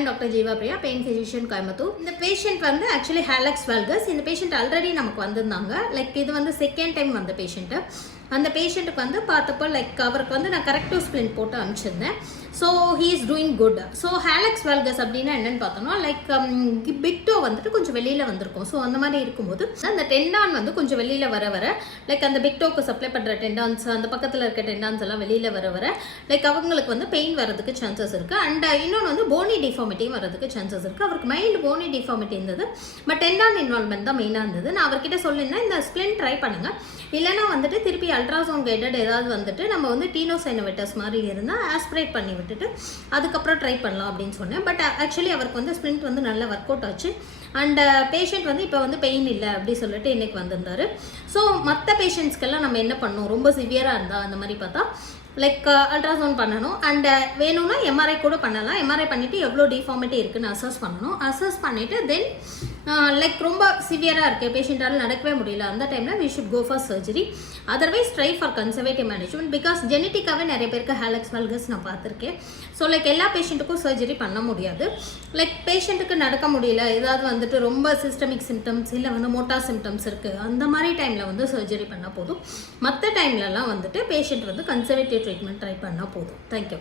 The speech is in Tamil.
am Dr. Jeeva Priya, pain physician Coimbatore. இந்த பேஷண்ட் வந்து ஆக்சுவலி ஹேலக்ஸ் வால்கஸ். இந்த பேஷண்ட் ஆல்ரெடி நமக்கு வந்திருந்தாங்க. லைக் இது வந்து செகண்ட் டைம் வந்த பேஷண்ட்டு. அந்த பேஷண்ட்டுக்கு வந்து பார்த்தப்போ லைக் அவருக்கு வந்து நான் கரெக்டிவ் ஸ்ப்ளின் போட்டு அனுப்பிச்சிருந்தேன். So he is doing good. So hallux valgus அப்படின்னா என்னென்னு பார்த்தோம்னா லைக் பிக் டோ வந்துட்டு கொஞ்சம் வெளியில் வந்திருக்கும். ஸோ அந்த மாதிரி இருக்கும்போது அந்த டெண்டான் வந்து கொஞ்சம் வெளியில் வர லைக் அந்த பிக் டோக்கு சப்ளை பண்ணுற டெண்டான்ஸ், அந்த பக்கத்தில் இருக்க டெண்டான்ஸ் எல்லாம் வெளியில் வர லைக் அவங்களுக்கு வந்து பெயின் வரதுக்கு சான்சஸ் இருக்குது. அண்ட் இன்னொன்று வந்து போனி டிஃபார்மிட்டியும் வரதுக்கு சான்சஸ் இருக்குது. அவருக்கு மைல்டு போனி டிஃபார்மிட்டி இருந்தது, பட் டெண்டான் இன்வால்மெண்ட் தான் மெயினாக இருந்தது. நான் அவர்கிட்ட சொல்லியிருந்தேன் இந்த ஸ்ப்ளின் ட்ரை பண்ணுங்கள், இல்லைனா வந்துட்டு திருப்பி அல்ட்ராசவுண்ட் கைடட் ஏதாவது வந்துட்டு நம்ம வந்து டீனோசைனோவைட்டஸ் மாதிரி இருந்தால் ஆஸ்பிரேட் பண்ணி விட்டுட்டு அதுக்கப்புறம் ட்ரை பண்ணலாம் அப்படின்னு சொன்னேன். பட் ஆக்சுவலி அவருக்கு வந்து ஸ்ப்ளிண்ட் வந்து நல்லா ஒர்க் அவுட் ஆச்சு. அண்ட் பேஷண்ட் வந்து இப்போ வந்து பெயின் இல்லை அப்படி சொல்லிட்டு இன்னைக்கு வந்திருந்தாரு. ஸோ மற்ற பேஷண்ட்ஸ்க்கெல்லாம் நம்ம என்ன பண்ணணும், ரொம்ப சிவியராக இருந்தால் அந்த மாதிரி பார்த்தா லைக் அல்ட்ராசவுண்ட் பண்ணணும். அண்ட் வேணும்னா எம்ஆர்ஐ கூட பண்ணலாம். எம்ஆர்ஐ பண்ணிவிட்டு எவ்வளோ டிஃபார்மிட்டி இருக்குன்னு அசஸ் பண்ணணும். அசஸ் பண்ணிவிட்டு தென் லைக் ரொம்ப சிவியராக இருக்குது, பேஷண்ட்டால் நடக்கவே முடியல, அந்த டைமில் we should go for surgery. Otherwise try for conservative management. Because ஜெனட்டிக்காகவே நிறைய பேருக்கு ஹேலக்ஸ் வால்கஸ் நான் பார்த்துருக்கேன். ஸோ லைக் எல்லா பேஷண்ட்டுக்கும் சர்ஜரி பண்ண முடியாது. லைக் பேஷண்ட்டுக்கு நடக்க முடியல, ஏதாவது வந்துட்டு ரொம்ப சிஸ்டமிக் சிம்டம்ஸ் இல்லை வந்து மோட்டார் சிம்டம்ஸ் இருக்குது, அந்த மாதிரி டைமில் வந்து சர்ஜரி பண்ணால் போதும். மற்ற டைம்லலாம் வந்துட்டு பேஷண்ட் வந்து கன்சர்வேட்டிவ் ட்ரீட்மெண்ட் ட்ரை பண்ணால் போதும். தேங்க்யூ.